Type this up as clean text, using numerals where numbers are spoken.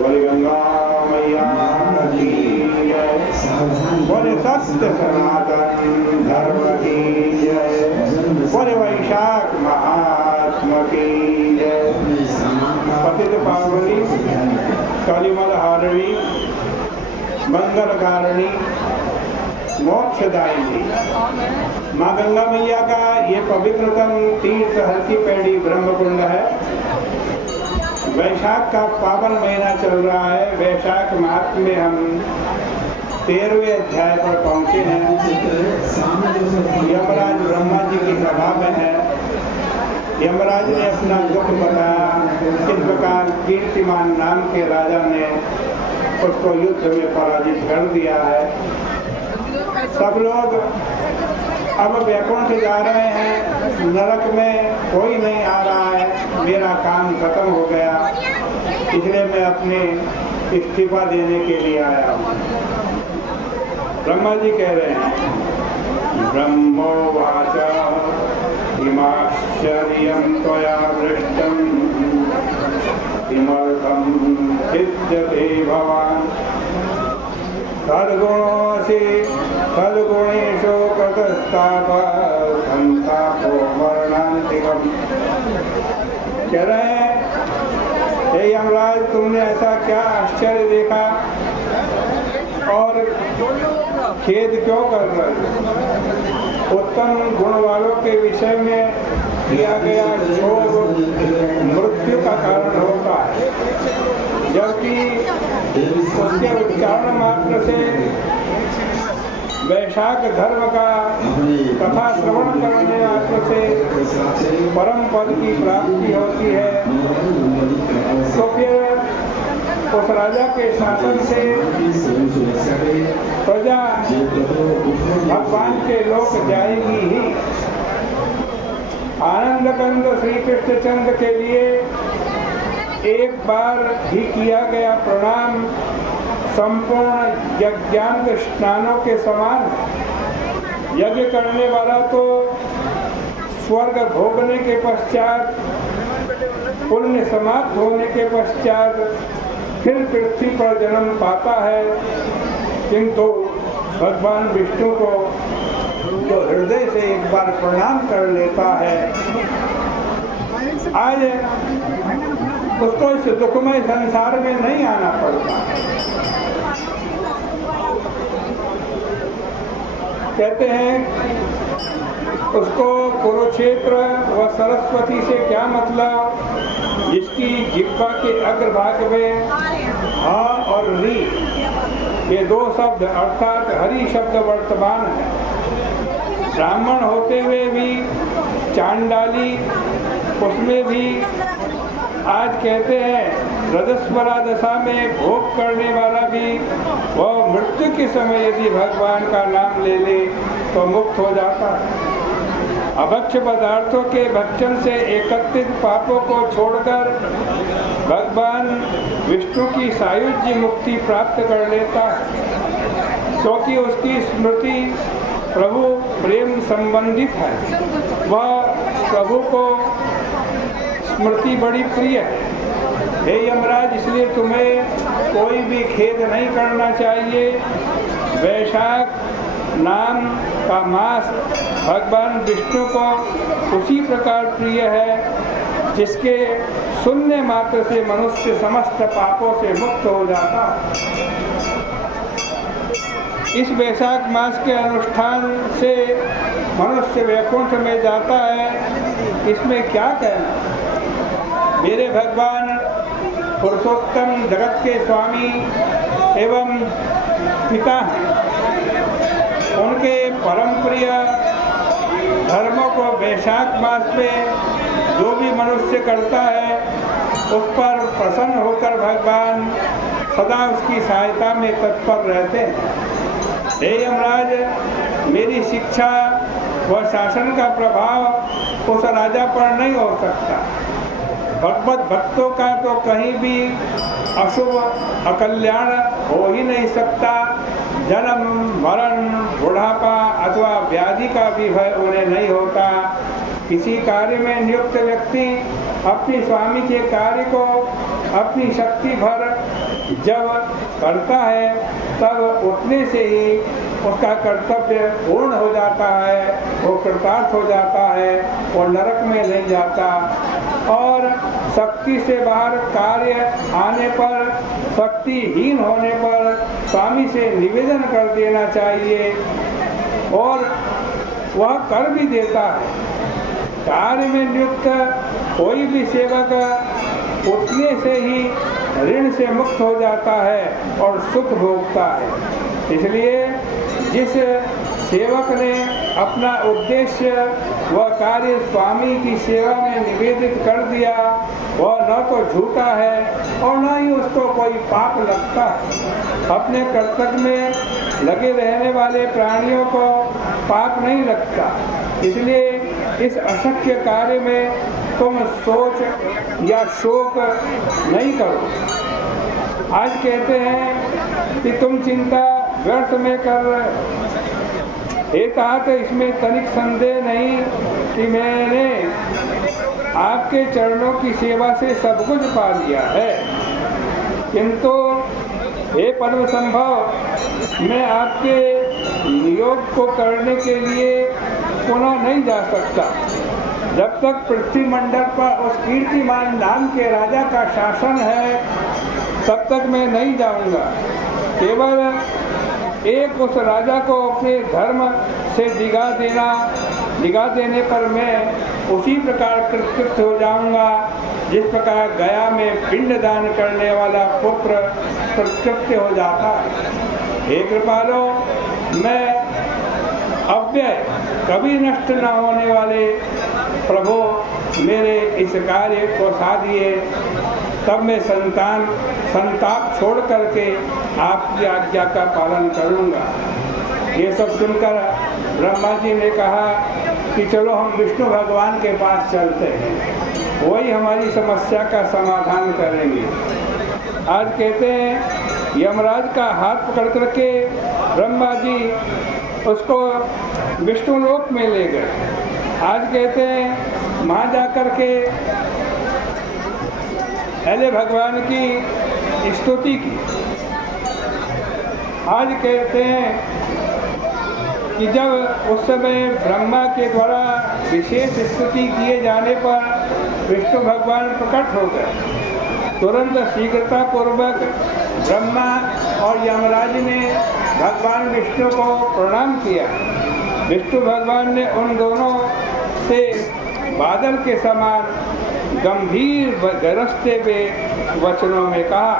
बोले गंगा मैया की जय, बोले सत्य सनातन धर्म की जय, बोले वैशाख महात्मा की जय। पतित पावनी कलिमल हारिणी मंगलकारिणी मोक्षदायिनी माँ गंगा मैया का ये पवित्रतम तीर्थ हरकी पैड़ी ब्रह्मकुंड है। वैशाख का पावन महीना चल रहा है। वैशाख मास में हम 13वें अध्याय पर पहुंचे हैं। यमराज ब्रह्मा जी की सभा में है। यमराज ने अपना दुख बताया, किस प्रकार कीर्तिमान नाम के राजा ने उसको युद्ध में पराजित कर दिया है। सब लोग अब वैकुंठ जा रहे हैं, नरक में कोई नहीं आ रहा है, मेरा काम खत्म हो गया, इसलिए मैं अपने इस्तीफा देने के लिए आया हूँ। ब्रह्मा जी कह रहे हैं, ब्रह्मोवाच हिमाश्चर्यं त्वया दृष्टं किमर्थं चिद्यते भवान् सद्गुणोऽसि सद्गुणेषु कृतस्तापः संतापो मरणान्तिकम्। कह रहे हैं, हे यमराज, तुमने ऐसा क्या आश्चर्य देखा और खेद क्यों कर रहे हो? उत्तम गुण वालों के विषय में किया गया क्षोभ मृत्यु का कारण होता है, जबकि उसके उच्चारण मात्र से वैशाख धर्म का कथा श्रवण करने मात्र से परम पद की प्राप्ति होती है। तो फिर उस राजा के शासन से प्रजा भगवान के लोक जाएगी ही। आनंद कंद श्री कृष्णचंद्र के लिए एक बार ही किया गया प्रणाम संपूर्ण यज्ञांत स्नानों के समान। यज्ञ करने वाला तो स्वर्ग भोगने के पश्चात, पुण्य समाप्त होने के पश्चात फिर पृथ्वी पर जन्म पाता है, किंतु भगवान विष्णु को जो हृदय से एक बार प्रणाम कर लेता है, आज उसको इस दुखमय संसार में नहीं आना पड़ता। कहते हैं उसको कुरुक्षेत्र व सरस्वती से क्या मतलब, जिसकी जिह्वा के अग्रभाग में हा और री ये दो शब्द अर्थात हरि शब्द वर्तमान है। ब्राह्मण होते हुए भी चांडाली, उसमें भी आज कहते हैं रजस्वला दशा में भोग करने वाला भी वह मृत्यु के समय यदि भगवान का नाम ले ले तो मुक्त हो जाता है। अभक्ष्य पदार्थों के भक्षण से एकत्रित पापों को छोड़कर भगवान विष्णु की सायुज्य मुक्ति प्राप्त कर लेता है, क्योंकि उसकी स्मृति प्रभु प्रेम संबंधित है। वह प्रभु को स्मृति बड़ी प्रिय है। हे यमराज, इसलिए तुम्हें कोई भी खेद नहीं करना चाहिए। वैशाख नाम का मास भगवान विष्णु को उसी प्रकार प्रिय है जिसके सुनने मात्र से मनुष्य समस्त पापों से मुक्त हो जाता है। इस वैशाख मास के अनुष्ठान से मनुष्य वैकुंठ में जाता है, इसमें क्या कहना। मेरे भगवान पुरुषोत्तम जगत के स्वामी एवं पिता हैं। उनके परम प्रिय धर्मों को वैशाख मास में जो भी मनुष्य करता है उस पर प्रसन्न होकर भगवान सदा उसकी सहायता में तत्पर रहते हैं। हे यमराज, मेरी शिक्षा व शासन का प्रभाव उस राजा पर नहीं हो सकता। भगवत भक्तों का तो कहीं भी अशुभ अकल्याण हो ही नहीं सकता। जन्म, मरण, बुढ़ापा अथवा व्याधि का भी भय उन्हें नहीं होता। किसी कार्य में नियुक्त व्यक्ति अपने स्वामी के कार्य को अपनी शक्ति भर जब करता है तब उतने से ही उसका कर्तव्य पूर्ण हो जाता है, वो कृतार्थ हो जाता है, वो नरक में नहीं जाता। और शक्ति से बाहर कार्य आने पर, शक्तिहीन होने पर स्वामी से निवेदन कर देना चाहिए और वह कर भी देता है। कार्य में नियुक्त कोई भी सेवक उतने से ही ऋण से मुक्त हो जाता है और सुख भोगता है। इसलिए जिस सेवक ने अपना उद्देश्य व कार्य स्वामी की सेवा में निवेदित कर दिया, वह न तो झूठा है और न ही उसको कोई पाप लगता है। अपने कर्तव्य में लगे रहने वाले प्राणियों को पाप नहीं लगता। इसलिए इस अशक्य कार्य में तुम सोच या शोक नहीं करो। आज कहते हैं कि तुम चिंता व्यर्थ में कर रहे हो। एक बात इसमें तनिक संदेह नहीं कि मैंने आपके चरणों की सेवा से सब कुछ पा लिया है, किंतु हे परम संभव, मैं आपके नियोग को करने के लिए पुनः नहीं जा सकता। जब तक पृथ्वी मंडल पर उस कीर्तिमान नाम के राजा का शासन है, तब तक मैं नहीं जाऊंगा। केवल एक उस राजा को अपने धर्म से डिगा देने पर मैं उसी प्रकार कृतकृत हो जाऊंगा जिस प्रकार गया में पिंड दान करने वाला पुत्र कृतकृत्य हो जाता है। हे कृपालो, मैं अव्यय कभी नष्ट न होने वाले प्रभु मेरे इस कार्य को साधिए, तब मैं संताप छोड़ करके आपकी आज्ञा का पालन करूंगा। ये सब सुनकर ब्रह्मा जी ने कहा कि चलो हम विष्णु भगवान के पास चलते हैं, वही हमारी समस्या का समाधान करेंगे। आज कहते हैं यमराज का हाथ पकड़ करके ब्रह्मा जी उसको विष्णु लोक में ले गए। आज कहते हैं वहाँ जा कर के पहले भगवान की स्तुति की। आज कहते हैं कि जब उस समय ब्रह्मा के द्वारा विशेष स्तुति किए जाने पर विष्णु भगवान प्रकट हो गए। तुरंत शीघ्रता पूर्वक ब्रह्मा और यमराज ने भगवान विष्णु को प्रणाम किया। विष्णु भगवान ने उन दोनों से बादल के समान गंभीर गरजते हुए वचनों में कहा,